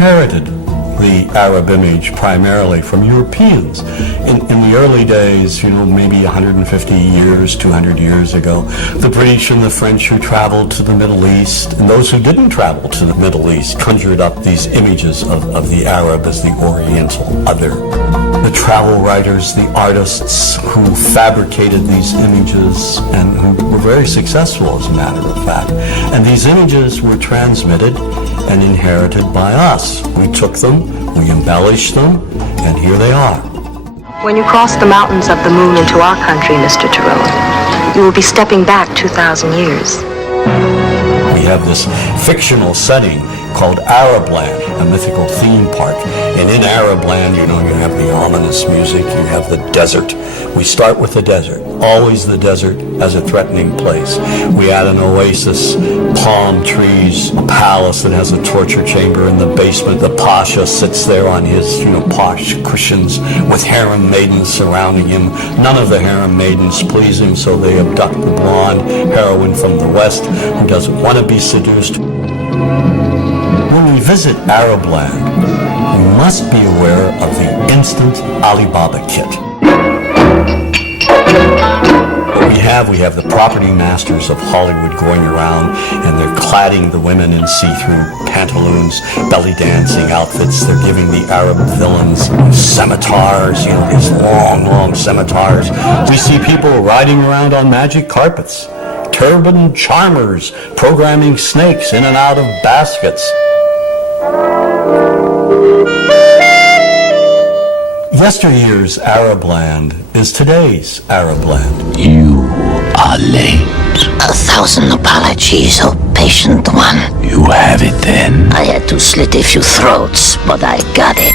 inherited the Arab image primarily from Europeans. In the early days, maybe 150 years, 200 years ago, the British and the French who traveled to the Middle East, and those who didn't travel to the Middle East, conjured up these images of the Arab as the Oriental other. The travel writers, the artists who fabricated these images and who were very successful, as a matter of fact. And these images were transmitted and inherited by us. We took them, we embellished them, and here they are. When you cross the mountains of the moon into our country, Mr. Tyrone, you will be stepping back 2,000 years. We have this fictional setting called Arabland, a mythical theme park. And in Arabland, you have the ominous music, you have the desert. We start with the desert, always the desert as a threatening place. We add an oasis, palm trees, a palace that has a torture chamber in the basement. The Pasha sits there on his, posh cushions with harem maidens surrounding him. None of the harem maidens please him, so they abduct the blonde heroine from the West who doesn't want to be seduced. When we visit Arabland, we must be aware of the instant Alibaba kit. What we have the property masters of Hollywood going around, and they're cladding the women in see-through pantaloons, belly dancing outfits. They're giving the Arab villains scimitars, these long scimitars. We see people riding around on magic carpets, turban charmers programming snakes in and out of baskets. Yesteryear's Arabland is today's Arabland. You are late. 1,000 apologies, oh patient one. You have it then. I had to slit a few throats, but I got it.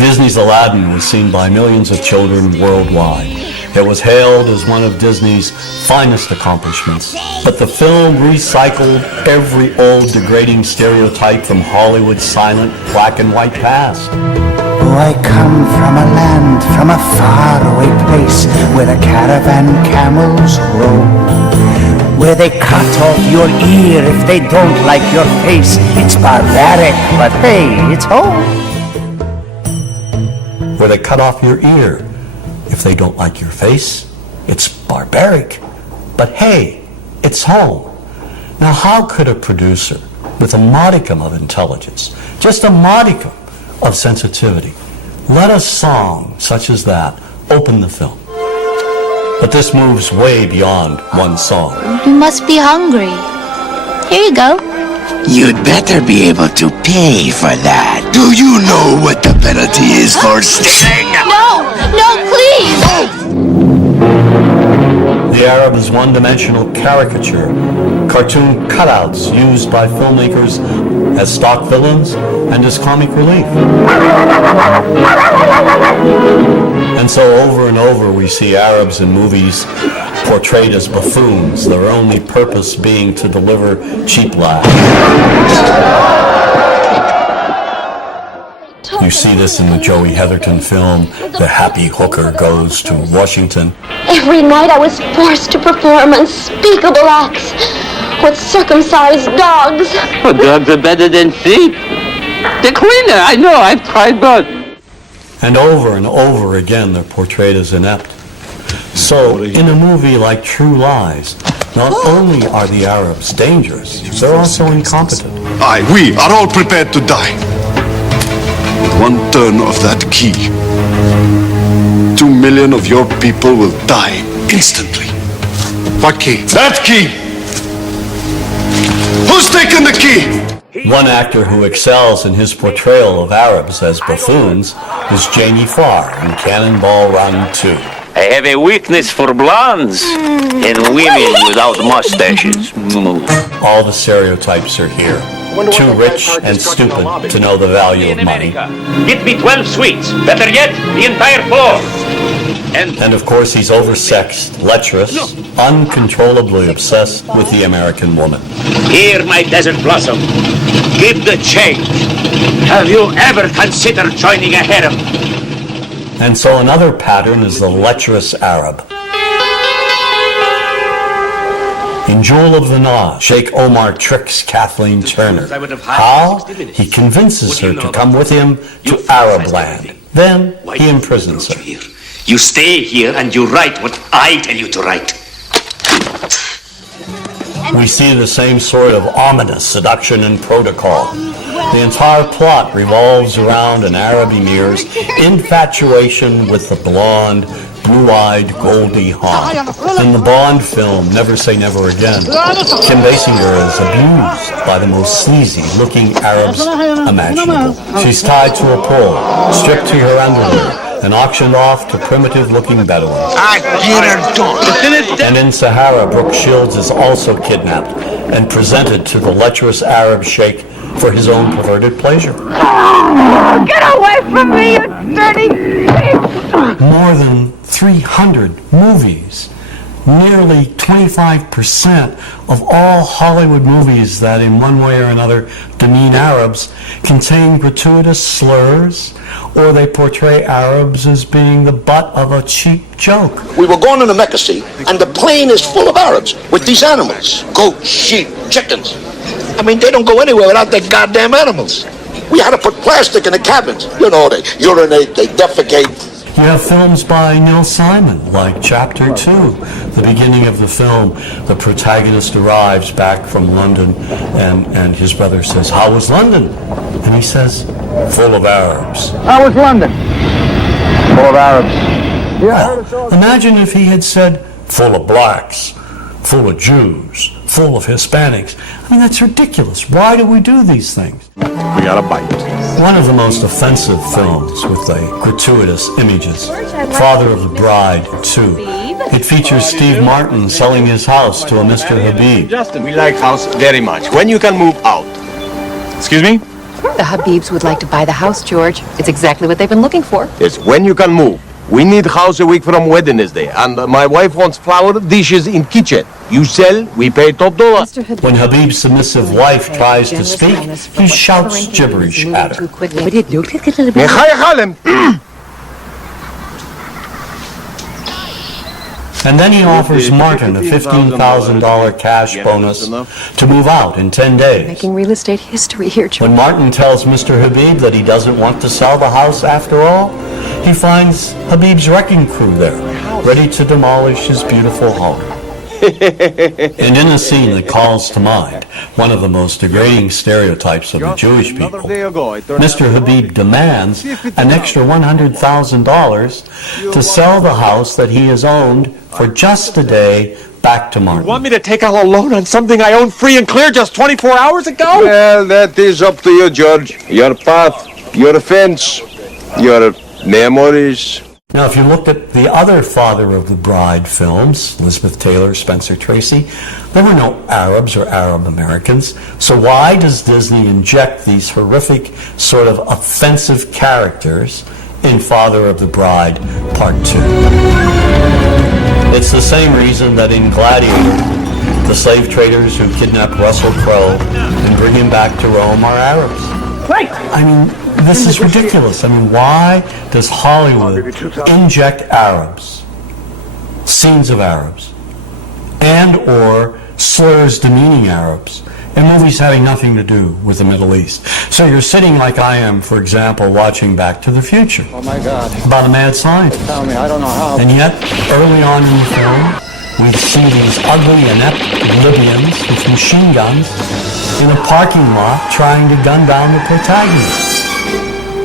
Disney's Aladdin was seen by millions of children worldwide. It was hailed as one of Disney's finest accomplishments. But the film recycled every old degrading stereotype from Hollywood's silent black and white past. Oh, I come from a land, from a faraway place, where the caravan camels roam, where they cut off your ear if they don't like your face. It's barbaric, but hey, it's home. Where they cut off your ear if they don't like your face. It's barbaric, but hey, it's home. Now, how could a producer with a modicum of intelligence, just a modicum of sensitivity, let a song such as that open the film? But this moves way beyond one song. You must be hungry. Here you go. You'd better be able to pay for that. Do you know what the penalty is for stealing? No, please! The Arab is one-dimensional caricature, cartoon cutouts used by filmmakers as stock villains and as comic relief. And so over and over we see Arabs in movies portrayed as buffoons, their only purpose being to deliver cheap laughs. You see this in the Joey Heatherton film, The Happy Hooker Goes to Washington. Every night I was forced to perform unspeakable acts with circumcised dogs. Oh, dogs are better than sheep. They're cleaner, I know, I've tried both. And over again they're portrayed as inept. So, in a movie like True Lies, not only are the Arabs dangerous, they're also incompetent. We are all prepared to die. One turn of that key, 2 million of your people will die instantly. What key? That key! Who's taken the key? One actor who excels in his portrayal of Arabs as buffoons is Jamie Farr in Cannonball Run 2. I have a weakness for blondes and women without mustaches. All the stereotypes are here. Too rich and stupid to know the value of money. Get me 12 sweets. Better yet, the entire floor. And of course he's oversexed, lecherous, uncontrollably obsessed with the American woman. Here, my desert blossom. Give the change. Have you ever considered joining a harem? And so another pattern is the lecherous Arab. In Jewel of the Nile, Sheikh Omar tricks Kathleen Turner. How? He convinces her to come with him to Arabland. Then he imprisons her. You stay here and you write what I tell you to write. We see the same sort of ominous seduction and protocol. The entire plot revolves around an Arab emir's infatuation with the blonde, blue-eyed Goldie Hawn. In the Bond film, Never Say Never Again, Kim Basinger is abused by the most sleazy-looking Arabs imaginable. She's tied to a pole, stripped to her underwear, and auctioned off to primitive-looking Bedouins. And in Sahara, Brooke Shields is also kidnapped and presented to the lecherous Arab sheikh for his own perverted pleasure. Get away from me, you dirty pig! More than 300 movies. Nearly 25% of all Hollywood movies that in one way or another demean Arabs contain gratuitous slurs, or they portray Arabs as being the butt of a cheap joke. We were going on a Mecca, see, and the plane is full of Arabs with these animals. Goats, sheep, chickens. I mean, they don't go anywhere without their goddamn animals. We had to put plastic in the cabins. You know, they urinate, they defecate. You have films by Neil Simon, like Chapter 2. The beginning of the film, the protagonist arrives back from London, and his brother says, "How was London?" And he says, "Full of Arabs." How was London? Full of Arabs. Well, imagine if he had said, "Full of blacks, full of Jews, full of Hispanics." I mean, that's ridiculous. Why do we do these things? We got a bite. One of the most offensive films with the gratuitous images, Father of the Bride 2. It features Steve Martin selling his house to a Mr. Habib. Justin, we like house very much. When you can move out. Excuse me? The Habibs would like to buy the house, George. It's exactly what they've been looking for. It's when you can move. We need house a week from Wednesday, and my wife wants flour dishes in kitchen. You sell, we pay top dollar. When Habib's submissive wife tries to speak, he shouts gibberish at her. And then he offers Martin a $15,000 cash bonus to move out in 10 days. Making real estate history here, George. When Martin tells Mr. Habib that he doesn't want to sell the house after all, he finds Habib's wrecking crew there, ready to demolish his beautiful home. And in a scene that calls to mind one of the most degrading stereotypes of the Jewish people, Mr. Habib demands an extra $100,000 to sell the house that he has owned for just a day back to Martin. You want me to take out a loan on something I owned free and clear just 24 hours ago? Well, that is up to you, George. Your path, your fence, your memories. Now, if you looked at the other Father of the Bride films, Elizabeth Taylor, Spencer Tracy, there were no Arabs or Arab Americans. So why does Disney inject these horrific, sort of offensive characters in Father of the Bride Part 2? It's the same reason that in Gladiator, the slave traders who kidnap Russell Crowe and bring him back to Rome are Arabs. Right. I mean, this is ridiculous. I mean, why does Hollywood inject Arabs, scenes of Arabs, and or slurs demeaning Arabs in movies having nothing to do with the Middle East? So you're sitting like I am, for example, watching Back to the Future. Oh my God. About a mad scientist. Tell me, I don't know how. And yet, early on in the film, we see these ugly, inept Libyans with machine guns in a parking lot trying to gun down the protagonist.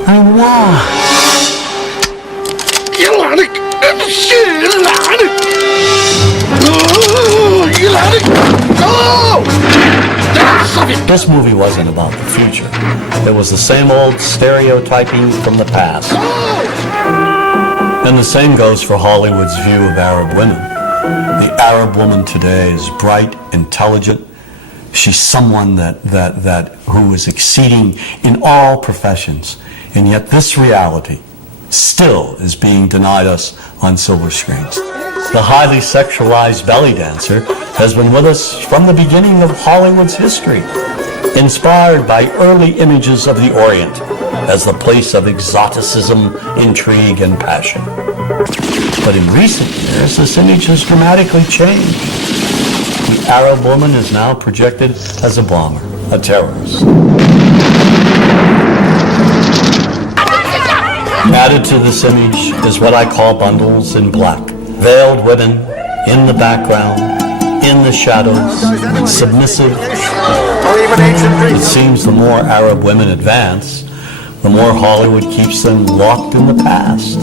I mean, why? This movie wasn't about the future. It was the same old stereotyping from the past. And the same goes for Hollywood's view of Arab women. The Arab woman today is bright, intelligent. She's someone who is exceeding in all professions. And yet this reality still is being denied us on silver screens. The highly sexualized belly dancer has been with us from the beginning of Hollywood's history, inspired by early images of the Orient as the place of exoticism, intrigue, and passion. But in recent years, this image has dramatically changed. The Arab woman is now projected as a bomber, a terrorist. Added to this image is what I call bundles in black. Veiled women in the background, in the shadows, submissive. It seems the more Arab women advance, the more Hollywood keeps them locked in the past.